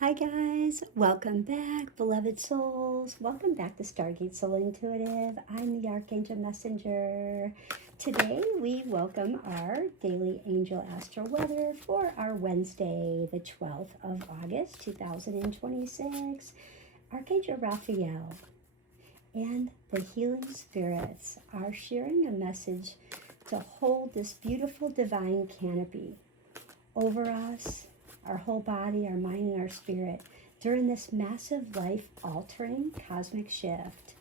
Hi guys, welcome back, beloved souls. Welcome back to Stargate Soul Intuitive. I'm the Archangel Messenger. Today we welcome our daily angel astro weather for our Wednesday, the 12th of August, 2026. Archangel Raphael and the healing spirits are sharing a message to hold this beautiful divine canopy over us, our whole body, our mind, and our spirit during this massive life-altering cosmic shift.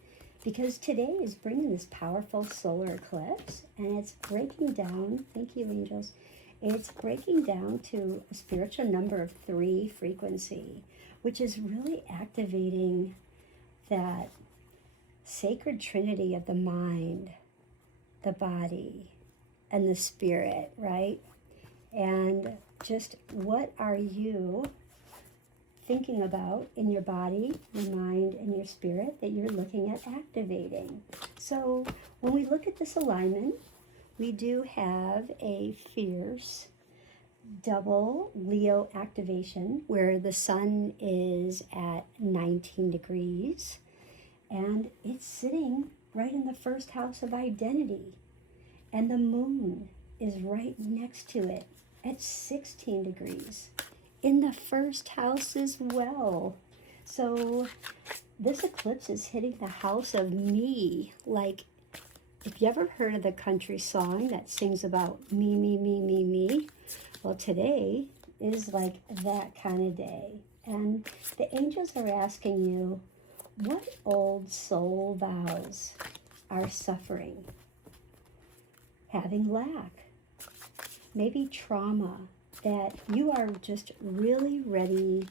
Because today is bringing this powerful solar eclipse, and it's breaking down, thank you, angels, it's breaking down to a spiritual number of 3 frequency, which is really activating that sacred trinity of the mind, the body, and the spirit, right? And just what are you thinking about in your body, your mind, and your spirit that you're looking at activating? So when we look at this alignment, we do have a fierce double Leo activation where the sun is at 19 degrees and it's sitting right in the first house of identity, and the moon is right next to it at 16 degrees in the first house as well. So this eclipse is hitting the house of me. Like, if you ever heard of the country song that sings about me, me, me, me, me, well, today is like that kind of day. And the angels are asking you, what old soul vows are suffering, having lack, maybe trauma that you are just really ready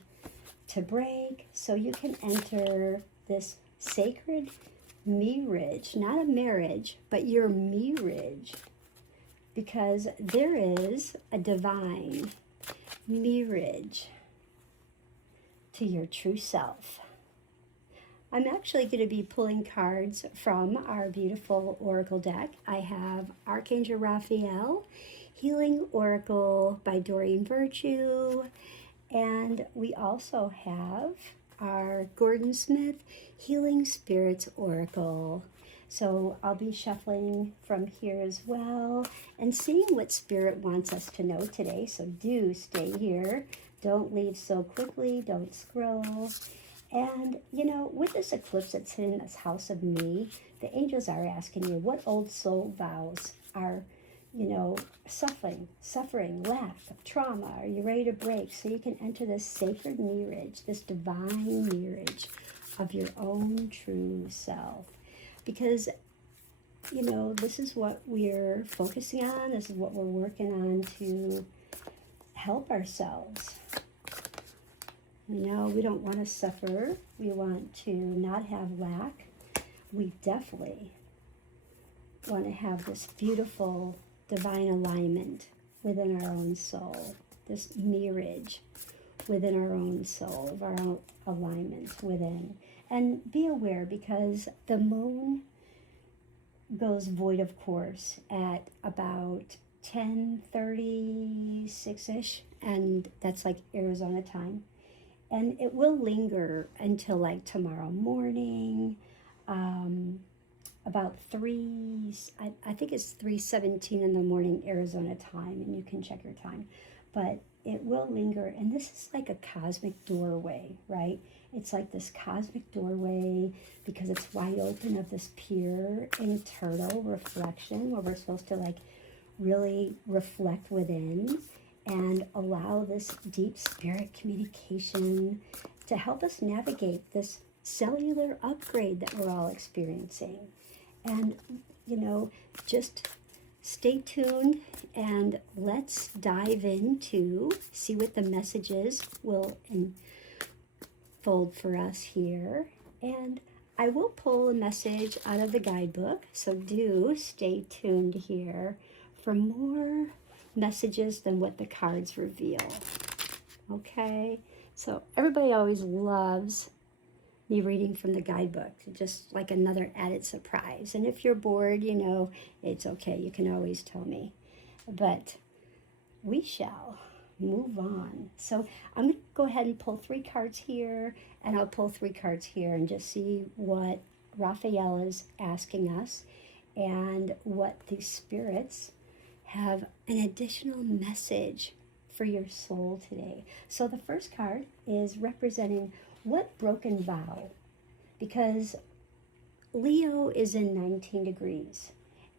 to break so you can enter this sacred MEarriage, not a marriage, but your MEarriage, because there is a divine MEarriage to your true self. I'm actually going to be pulling cards from our beautiful oracle deck. I have Archangel Raphael Healing Oracle by Doreen Virtue, and we also have our Gordon Smith Healing Spirits Oracle. So I'll be shuffling from here as well and seeing what Spirit wants us to know today. So do stay here. Don't leave so quickly. Don't scroll. And, you know, with this eclipse that's hitting this house of me, the angels are asking you, what old soul vows are, you know, suffering, lack, trauma? Are you ready to break so you can enter this sacred MEarriage, this divine MEarriage of your own true self? Because, you know, this is what we're focusing on. This is what we're working on to help ourselves. You know, we don't want to suffer. We want to not have lack. We definitely want to have this beautiful divine alignment within our own soul, this MEarriage within our own soul, of our own alignment within. And be aware, because the moon goes void of course at about 10:36-ish, and that's like Arizona time. And it will linger until like tomorrow morning, about I think it's 3:17 in the morning Arizona time, and you can check your time. But it will linger, and this is like a cosmic doorway, right? It's like this cosmic doorway because it's wide open of this pure internal reflection where we're supposed to like really reflect within and allow this deep spirit communication to help us navigate this cellular upgrade that we're all experiencing. And, you know, just stay tuned and let's dive into, see what the messages will unfold for us here. And I will pull a message out of the guidebook, so do stay tuned here for more messages than what the cards reveal. Okay, so everybody always loves me reading from the guidebook, just like another added surprise. And if you're bored, you know, it's okay, you can always tell me. But we shall move on. So I'm going to go ahead and pull 3 cards here, and I'll pull 3 cards here and just see what Raphael is asking us and what the spirits have an additional message for your soul today. So the first card is representing what broken vow, because Leo is in 19 degrees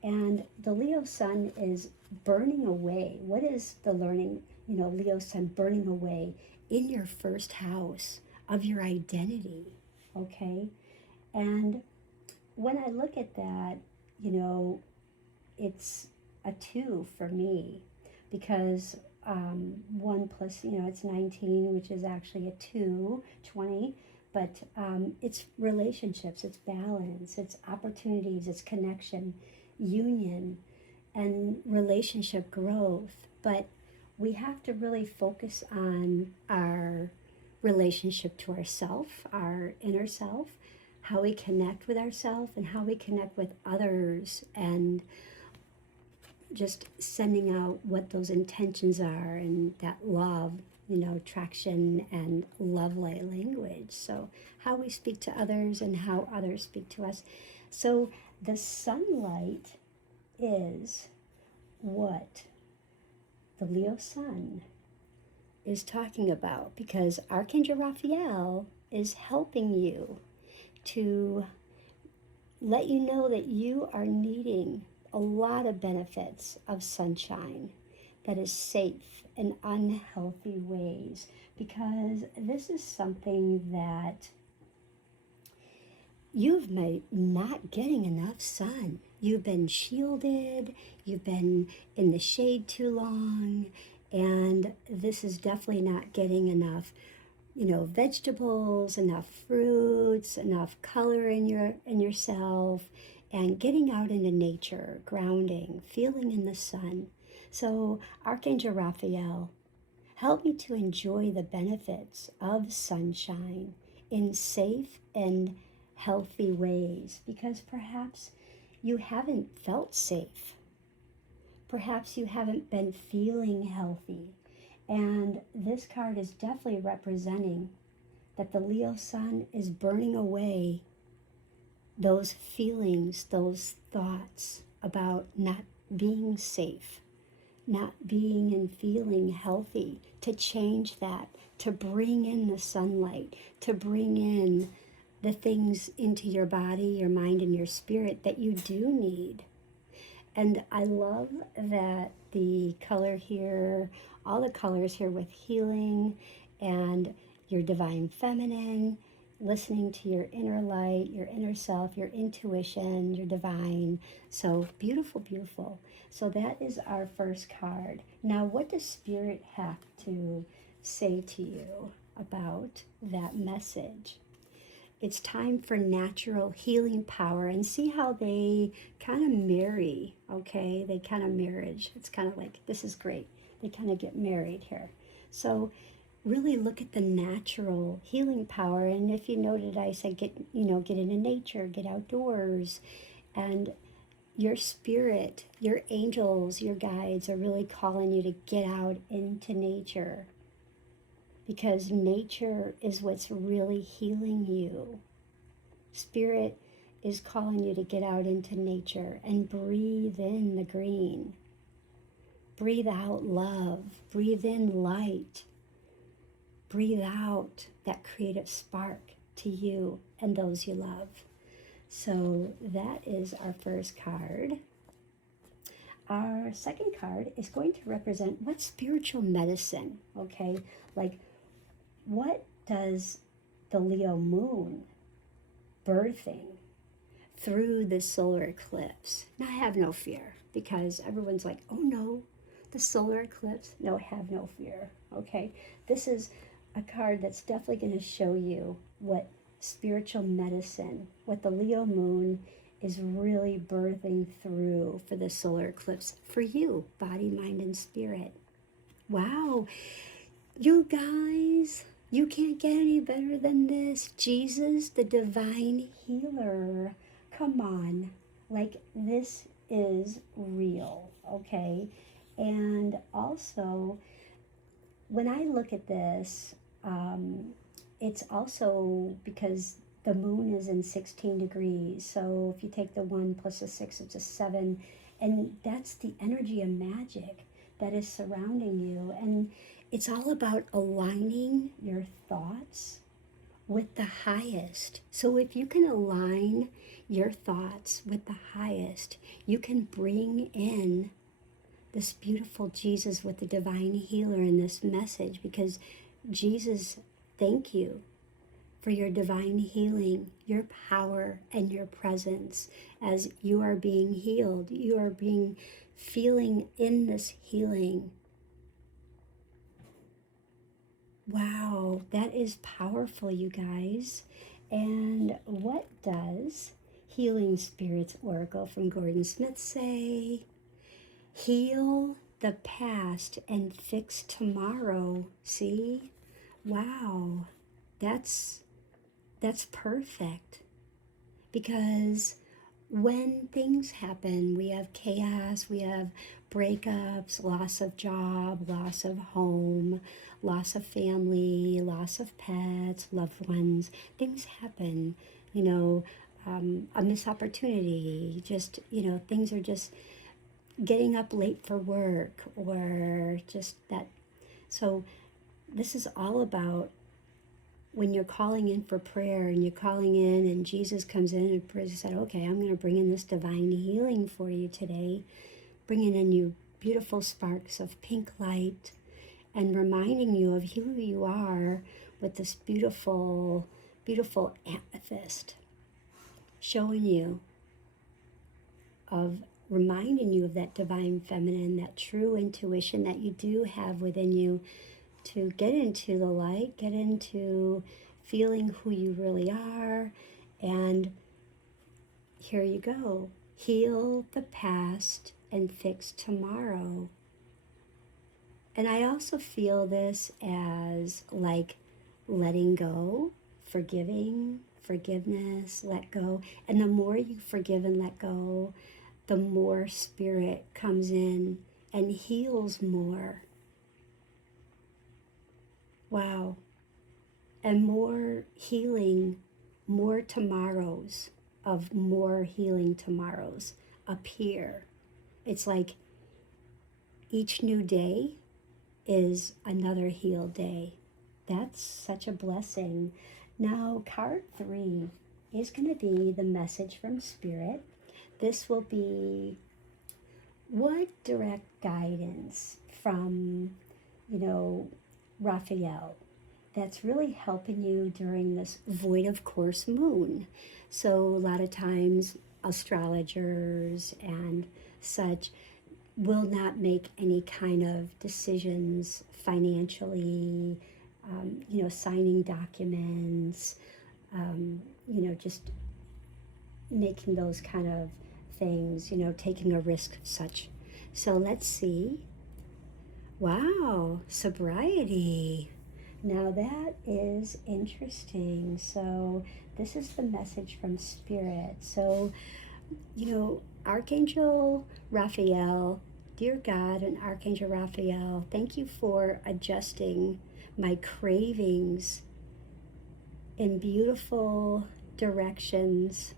and the Leo sun is burning away. What is the learning, Leo sun burning away in your first house of your identity, okay? And when I look at that, it's a 2 for me, because 1 plus, it's 19, which is actually a 2, 20. But it's relationships, it's balance, it's opportunities, it's connection, union, and relationship growth. But we have to really focus on our relationship to ourself, our inner self, how we connect with ourselves and how we connect with others, and just sending out what those intentions are, and that love, traction and love light language. So how we speak to others and how others speak to us. So the sunlight is what the Leo sun is talking about, because Archangel Raphael is helping you to let you know that you are needing a lot of benefits of sunshine that is safe in unhealthy ways, because this is something that you've been not getting enough sun. You've been shielded, you've been in the shade too long, and this is definitely not getting enough, vegetables, enough fruits, enough color in yourself, and getting out into nature, grounding, feeling in the sun. So Archangel Raphael, help me to enjoy the benefits of sunshine in safe and healthy ways, because perhaps you haven't felt safe. Perhaps you haven't been feeling healthy. And this card is definitely representing that the Leo sun is burning away those feelings, those thoughts about not being safe, not being and feeling healthy, to change that, to bring in the sunlight, to bring in the things into your body, your mind, and your spirit that you do need. And I love that the color here, all the colors here with healing and your divine feminine, listening to your inner light, your inner self, your intuition, your divine. So beautiful, beautiful. So that is our first card. Now, what does Spirit have to say to you about that message? It's time for natural healing power, and see how they kind of marry, okay? They kind of marriage. It's kind of like, this is great. They kind of get married here. So really look at the natural healing power. And if you noted, I said, get into nature, get outdoors, and your spirit, your angels, your guides are really calling you to get out into nature, because nature is what's really healing you. Spirit is calling you to get out into nature and breathe in the green. Breathe out love. Breathe in light. Breathe out that creative spark to you and those you love. So that is our first card. Our second card is going to represent what spiritual medicine, okay? Like, what does the Leo moon birthing through the solar eclipse? Now, have no fear, because everyone's like, oh no, the solar eclipse. No, have no fear, okay? This is a card that's definitely going to show you what spiritual medicine, what the Leo moon is really birthing through for the solar eclipse for you, body, mind, and spirit. Wow, you guys, you can't get any better than this. Jesus, the divine healer. Come on, like, this is real, okay? And also, when I look at this, It's also because the moon is in 16 degrees. So if you take the 1 plus the 6, it's a 7. And that's the energy of magic that is surrounding you. And it's all about aligning your thoughts with the highest. So if you can align your thoughts with the highest, you can bring in this beautiful Jesus with the divine healer in this message, because Jesus, thank you for your divine healing, your power and your presence as you are being healed. You are being feeling in this healing. Wow, that is powerful, you guys. And what does Healing Spirits Oracle from Gordon Smith say? Heal the past and fix tomorrow. See? Wow, that's perfect. Because when things happen, we have chaos, we have breakups, loss of job, loss of home, loss of family, loss of pets, loved ones. Things happen, a missed opportunity, just, things are just getting up late for work or just that. So this is all about when you're calling in for prayer and you're calling in and Jesus comes in and said, okay, I'm going to bring in this divine healing for you today, bringing in you beautiful sparks of pink light and reminding you of who you are with this beautiful, beautiful amethyst, showing you reminding you of that divine feminine, that true intuition that you do have within you, to get into the light, get into feeling who you really are. And here you go. Heal the past and fix tomorrow. And I also feel this as like letting go, forgiveness, let go. And the more you forgive and let go, the more spirit comes in and heals more. Wow. And more healing, more tomorrows of more healing tomorrows appear. It's like each new day is another healed day. That's such a blessing. Now, card 3 is going to be the message from Spirit. This will be what direct guidance from, Raphael that's really helping you during this void of course moon. So a lot of times astrologers and such will not make any kind of decisions financially, signing documents, just making those kind of things, taking a risk such. So let's see. Wow, sobriety. Now that is interesting. So this is the message from Spirit. So, Archangel Raphael, dear God and Archangel Raphael, thank you for adjusting my cravings in beautiful directions,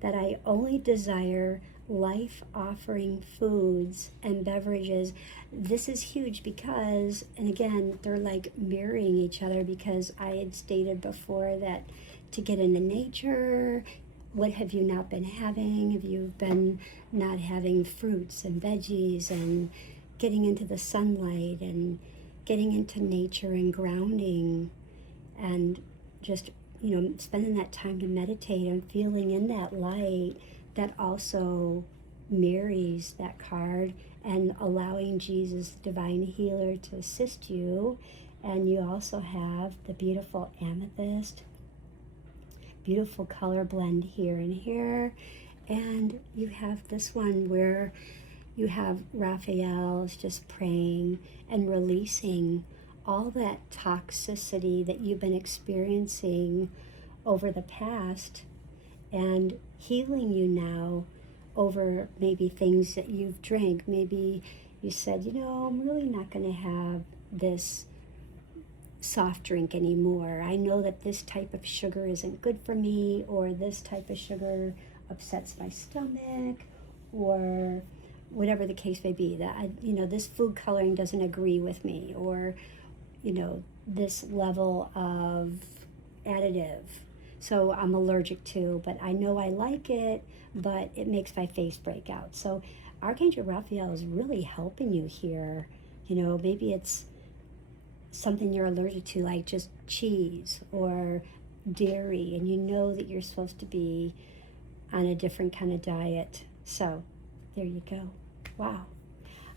that I only desire life-offering foods and beverages. This is huge because, and again, they're like mirroring each other, because I had stated before that to get into nature, what have you not been having? Have you been not having fruits and veggies and getting into the sunlight and getting into nature and grounding and just, spending that time to meditate and feeling in that light? That also marries that card, and allowing Jesus, the divine healer, to assist you. And you also have the beautiful amethyst, beautiful color blend here and here. And you have this one where you have Raphael just praying and releasing all that toxicity that you've been experiencing over the past, and healing you now over maybe things that you've drank. Maybe you said, I'm really not going to have this soft drink anymore. I know that this type of sugar isn't good for me, or this type of sugar upsets my stomach, or whatever the case may be. That this food coloring doesn't agree with me, or this level of additive. So I'm allergic to, but I know I like it, but it makes my face break out. So Archangel Raphael is really helping you here. Maybe it's something you're allergic to, like just cheese or dairy, and you know that you're supposed to be on a different kind of diet. So there you go. Wow.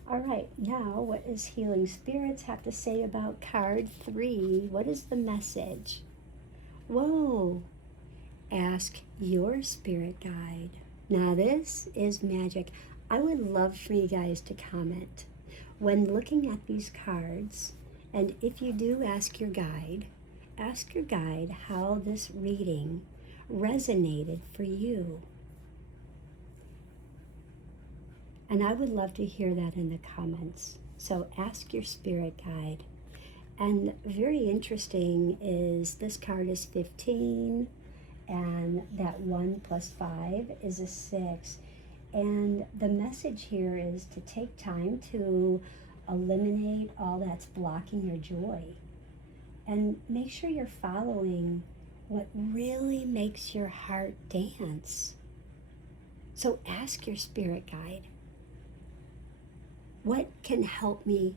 All right, now what does Healing Spirits have to say about card 3? What is the message? Whoa. Ask your spirit guide. Now this is magic. I would love for you guys to comment when looking at these cards, and if you do ask your guide how this reading resonated for you. And I would love to hear that in the comments. So ask your spirit guide. And very interesting is this card is 15, and that 1 plus 5 is a 6. And the message here is to take time to eliminate all that's blocking your joy. And make sure you're following what really makes your heart dance. So ask your spirit guide. What can help me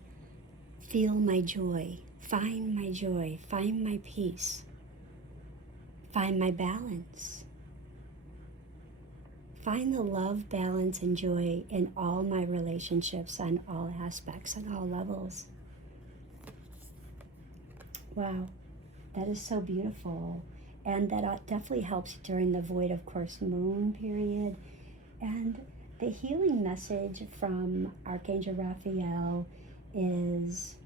feel my joy, find my peace, find my balance, find the love, balance, and joy in all my relationships on all aspects, on all levels. Wow, that is so beautiful. And that definitely helps during the void of course moon period. And the healing message from Archangel Raphael is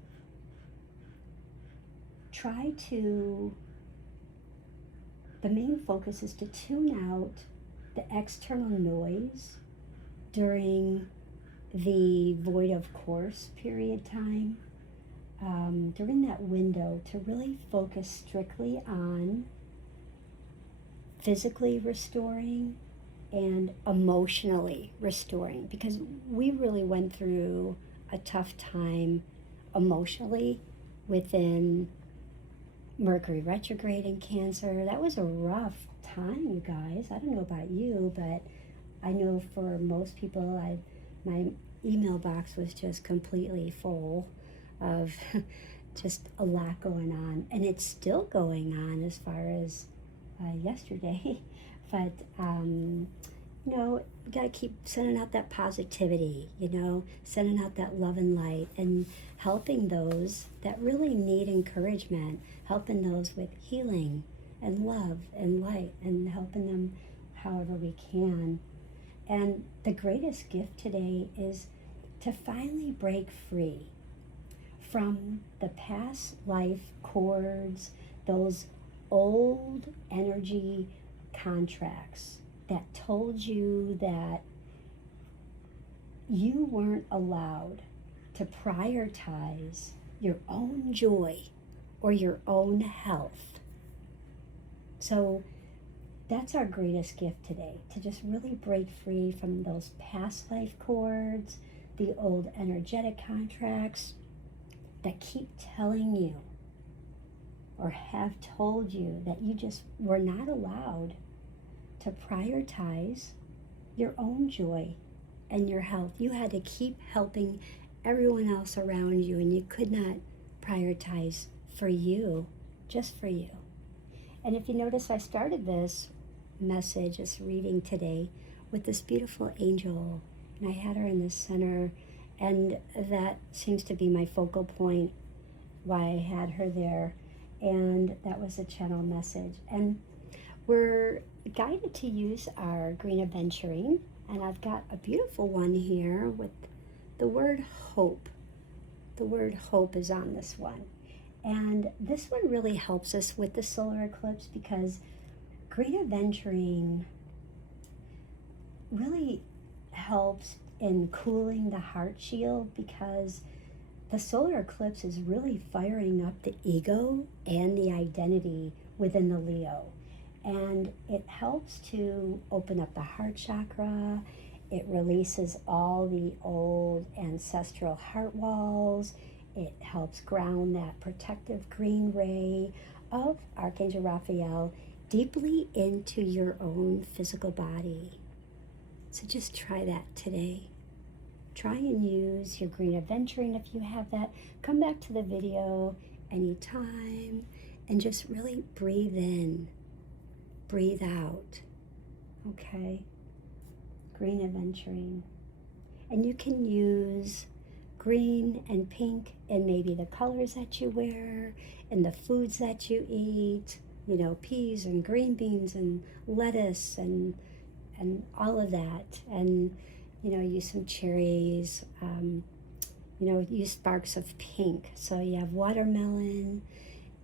the main focus is to tune out the external noise during the void of course period time, during that window, to really focus strictly on physically restoring and emotionally restoring, because we really went through a tough time emotionally within Mercury retrograde in Cancer. That was a rough time, you guys. I don't know about you, but I know for most people, my email box was just completely full of just a lot going on, and it's still going on as far as yesterday. But you gotta keep sending out that positivity, sending out that love and light, and helping those that really need encouragement, helping those with healing and love and light, and helping them however we can. And the greatest gift today is to finally break free from the past life cords, those old energy contracts that told you that you weren't allowed to prioritize your own joy or your own health. So that's our greatest gift today, to just really break free from those past life cords, the old energetic contracts that keep telling you or have told you that you just were not allowed to prioritize your own joy and your health. You had to keep helping everyone else around you, and you could not prioritize for you, just for you. And if you notice, I started this message, this reading today, with this beautiful angel, and I had her in the center, and that seems to be my focal point, why I had her there. And that was a channel message. And we're guided to use our green aventurine, and I've got a beautiful one here with the word hope. The word hope is on this one. And this one really helps us with the solar eclipse, because green aventurine really helps in cooling the heart shield, because the solar eclipse is really firing up the ego and the identity within the Leo. And it helps to open up the heart chakra. It releases all the old ancestral heart walls. It helps ground that protective green ray of Archangel Raphael deeply into your own physical body. So just try that today. Try and use your green aventurine if you have that. Come back to the video anytime and just really breathe in, breathe out. Okay? Green aventurine. And you can use green and pink in maybe the colors that you wear and the foods that you eat, you know, peas and green beans and lettuce and all of that. And, you know, use some cherries, you know, use sparks of pink. So you have watermelon,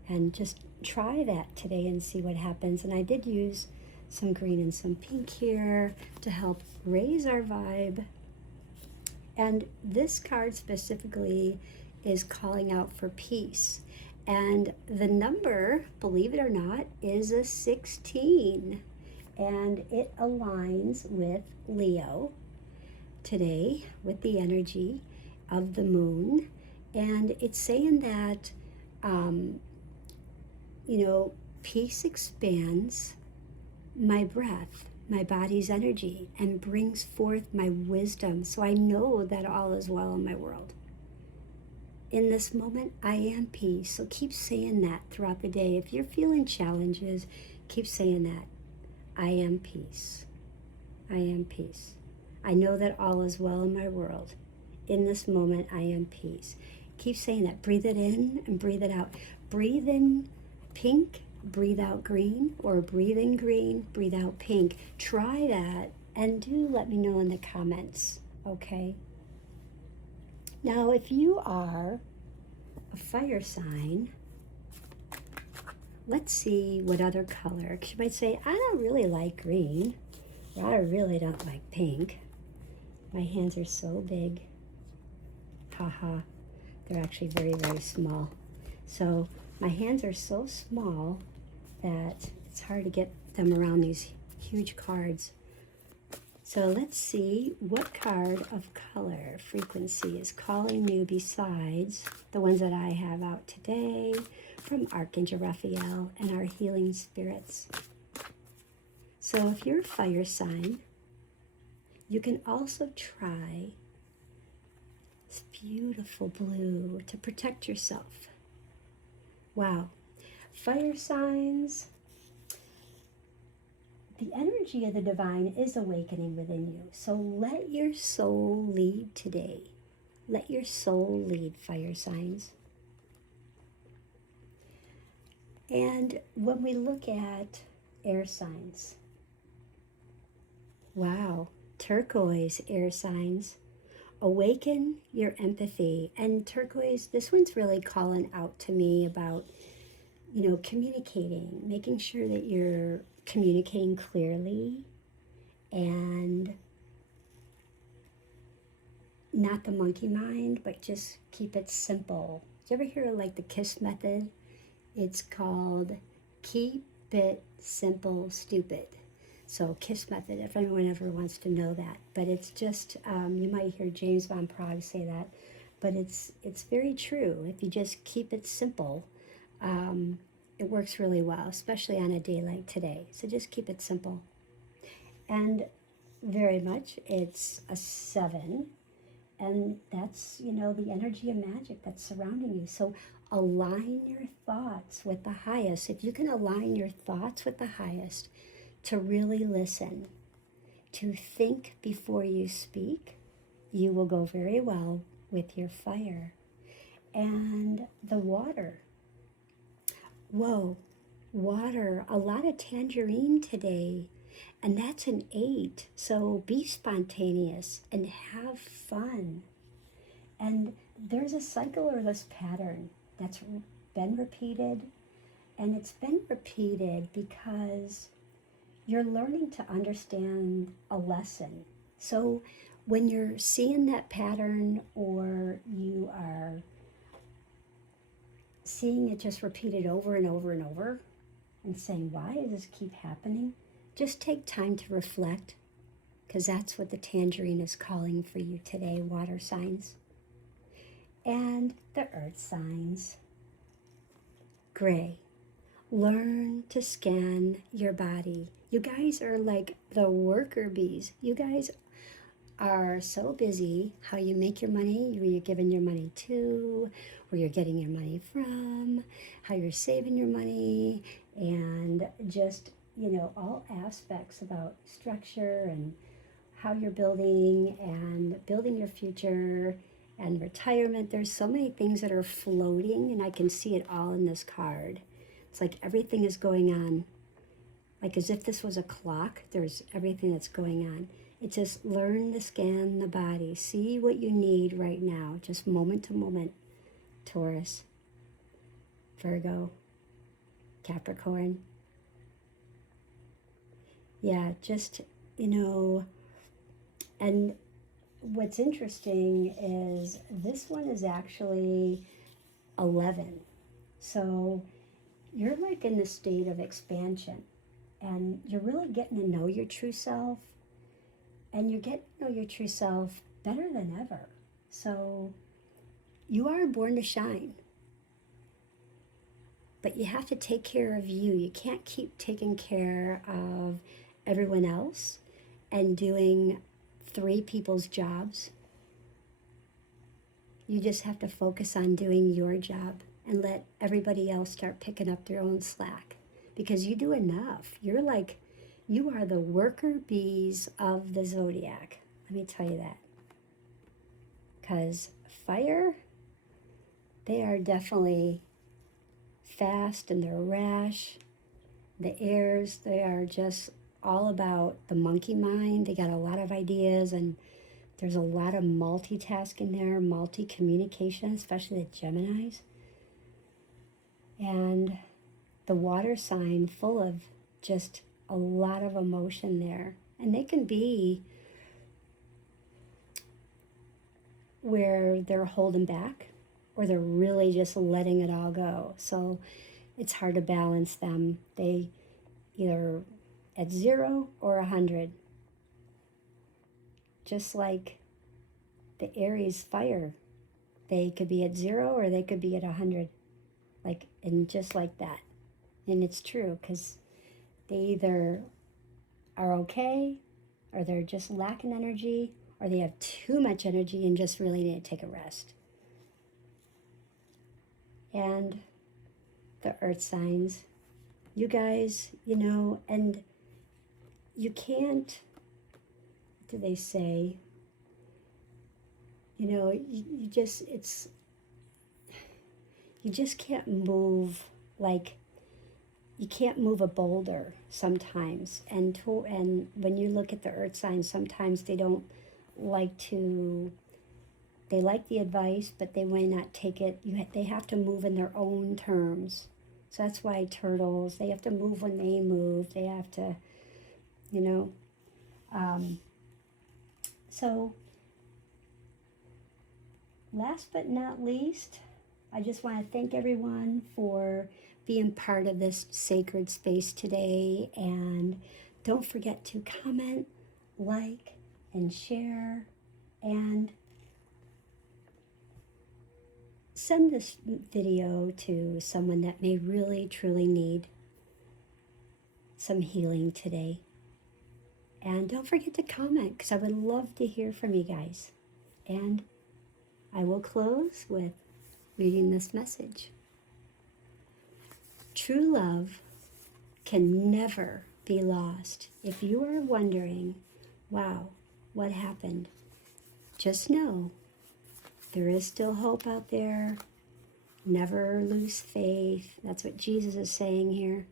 and just try that today and see what happens. And I did use some green and some pink here to help raise our vibe. And this card specifically is calling out for peace. And the number, believe it or not, is a 16. And it aligns with Leo today, with the energy of the moon. And it's saying that, you know, peace expands my breath, my body's energy, and brings forth my wisdom. So I know that all is well in my world. In this moment, I am peace. So keep saying that throughout the day. If you're feeling challenges, keep saying that. I am peace. I am peace. I know that all is well in my world. In this moment, I am peace. Keep saying that. Breathe it in and breathe it out. Breathe in pink, breathe out green, or breathe in green, breathe out pink. Try that and do let me know in the comments, okay? Now, if you are a fire sign, let's see what other color. Because you might say, I don't really like green, or I really don't like pink. My hands are so big. Haha, they're actually very, very small. So my hands are so small that it's hard to get them around these huge cards. So let's see what card of color frequency is calling you besides the ones that I have out today from Archangel Raphael and our healing spirits. So if you're a fire sign, you can also try this beautiful blue to protect yourself. Wow. Fire signs, the energy of the divine is awakening within you. So let your soul lead today. Let your soul lead, fire signs. And when we look at air signs, wow, turquoise air signs, awaken your empathy. And turquoise, this one's really calling out to me about, you know, communicating, making sure that you're communicating clearly and not the monkey mind, but just keep it simple. Did you ever hear of like the KISS method? It's called keep it simple, stupid. So KISS method, if anyone ever wants to know that. But it's just, you might hear James Van Praagh say that, but it's very true. If you just keep it simple, it works really well, especially on a day like today. So just keep it simple. And very much, it's a 7. And that's, you know, the energy of magic that's surrounding you. So align your thoughts with the highest. If you can align your thoughts with the highest, to really listen, to think before you speak, you will go very well with your fire. And the water. Whoa, water, a lot of tangerine today, and that's an 8. So be spontaneous and have fun. And there's a cycle or this pattern that's been repeated, and it's been repeated because you're learning to understand a lesson. So when you're seeing that pattern, or you are seeing it just repeated over and over and over and saying, why does this keep happening? Just take time to reflect, because that's what the tangerine is calling for you today, water signs. And the earth signs. Gray. Learn to scan your body. You guys are like the worker bees. You guys are so busy how you make your money, where you're giving your money to, where you're getting your money from, how you're saving your money, and just, you know, all aspects about structure and how you're building and building your future and retirement. There's so many things that are floating, and I can see it all in this card. It's like everything is going on, like as if this was a clock. There's everything that's going on. It's just learn to scan the body. See what you need right now, just moment to moment. Taurus, Virgo, Capricorn. Yeah, just, you know, and what's interesting is this one is actually 11. So you're like in the state of expansion, and you're really getting to know your true self, and you're getting to know your true self better than ever. So you are born to shine, but you have to take care of you. You can't keep taking care of everyone else and doing 3 people's jobs. You just have to focus on doing your job and let everybody else start picking up their own slack, because you do enough. You're like, you are the worker bees of the zodiac. Let me tell you that. Because fire, they are definitely fast and they're rash. The airs, they are just all about the monkey mind. They got a lot of ideas, and there's a lot of multitasking there, multi-communication, especially the Geminis. And the water sign, full of just a lot of emotion there. And they can be where they're holding back, or they're really just letting it all go. So it's hard to balance them. They either at 0 or 100. Just like the Aries fire. They could be at 0 or they could be at 100. Like, and just like that. And it's true, because they either are okay, or they're just lacking energy, or they have too much energy and just really need to take a rest. And the earth signs, you guys, you know, and you can't, what do they say? You know, you just, it's, you just can't move, like, you can't move a boulder sometimes. And when you look at the earth signs, sometimes they don't like to, they like the advice, but they may not take it. They have to move in their own terms. So that's why turtles, they have to move when they move. They have to, you know. So last but not least, I just want to thank everyone for being part of this sacred space today. And don't forget to comment, like, and share, and send this video to someone that may really, truly need some healing today. And don't forget to comment, because I would love to hear from you guys. And I will close with reading this message. True love can never be lost. If you are wondering, wow, what happened? Just know there is still hope out there. Never lose faith. That's what Jesus is saying here.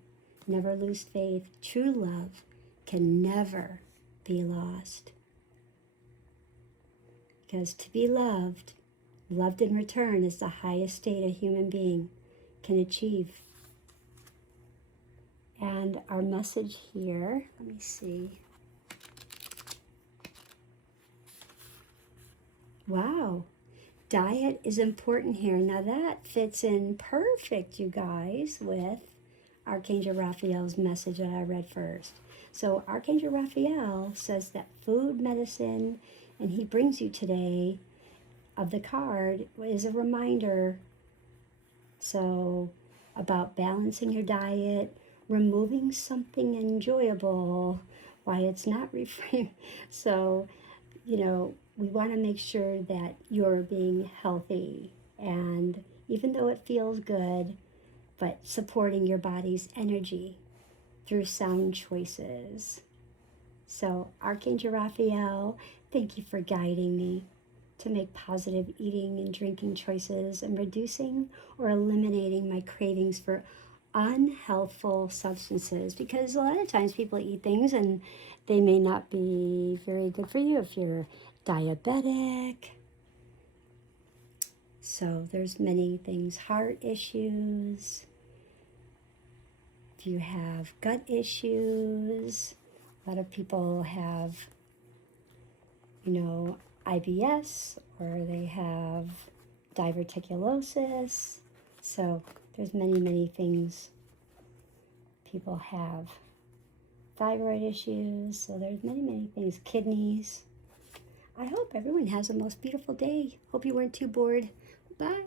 Never lose faith. True love can never be lost. Because to be loved, loved in return, is the highest state a human being can achieve. And our message here, let me see. Wow. Diet is important here. Now that fits in perfect, you guys, with Archangel Raphael's message that I read first. So Archangel Raphael says that food, medicine, and he brings you today of the card is a reminder. So about balancing your diet, removing something enjoyable, why it's not reframed. So, you know, we want to make sure that you're being healthy, and even though it feels good, but supporting your body's energy through sound choices. So, Archangel Raphael, thank you for guiding me to make positive eating and drinking choices and reducing or eliminating my cravings for unhealthful substances, because a lot of times people eat things and they may not be very good for you if you're diabetic. So there's many things, heart issues, if you have gut issues, a lot of people have, you know, IBS, or they have diverticulosis. So there's many things people have. Thyroid issues, so there's many things. Kidneys. I hope everyone has the most beautiful day. Hope you weren't too bored. Bye.